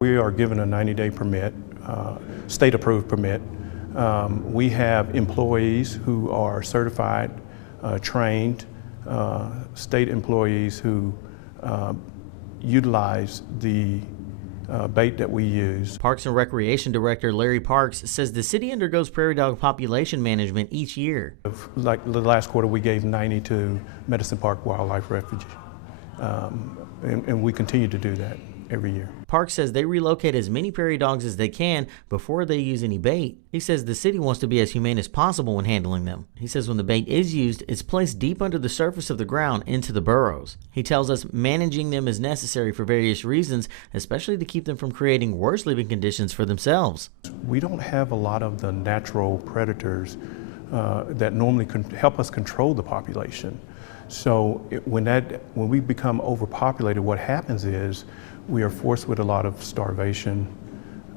We are given a 90-day permit, state-approved permit. We have employees who are certified, trained, state employees who utilize the bait that we use. Parks and Recreation Director Larry Parks says the city undergoes prairie dog population management each year. Like the last quarter, we gave 90 to Medicine Park Wildlife Refuge, and we continue to do that every year. Parks says they relocate as many prairie dogs as they can before they use any bait. He says the city wants to be as humane as possible when handling them. He says when the bait is used, it's placed deep under the surface of the ground into the burrows. He tells us managing them is necessary for various reasons, especially to keep them from creating worse living conditions for themselves. We don't have a lot of the natural predators that normally can help us control the population. So when we become overpopulated, what happens is we are forced with a lot of starvation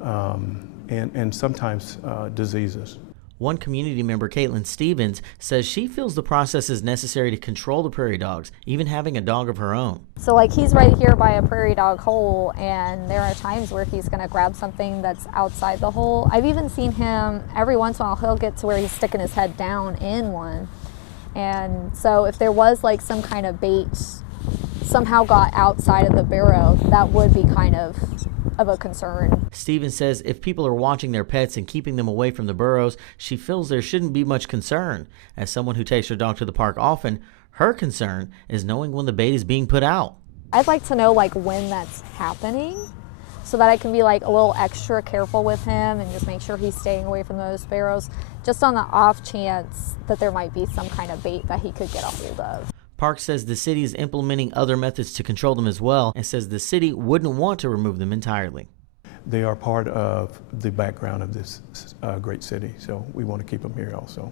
and sometimes diseases. One community member, Caitlin Stevens, says she feels the process is necessary to control the prairie dogs, even having a dog of her own. So like he's right here by a prairie dog hole, and there are times where he's going to grab something that's outside the hole. I've even seen him every once in a while, he'll get to where he's sticking his head down in one. And so if there was like some kind of bait somehow got outside of the barrow, that would be kind of a concern. Stevens says if people are watching their pets and keeping them away from the burrows, she feels there shouldn't be much concern. As someone who takes her dog to the park often, her concern is knowing when the bait is being put out. I'd like to know like when that's happening so that I can be like a little extra careful with him and just make sure he's staying away from those barrows, just on the off chance that there might be some kind of bait that he could get a hold of. Parks says the city is implementing other methods to control them as well, and says the city wouldn't want to remove them entirely. They are part of the background of this great city, so we want to keep them here also.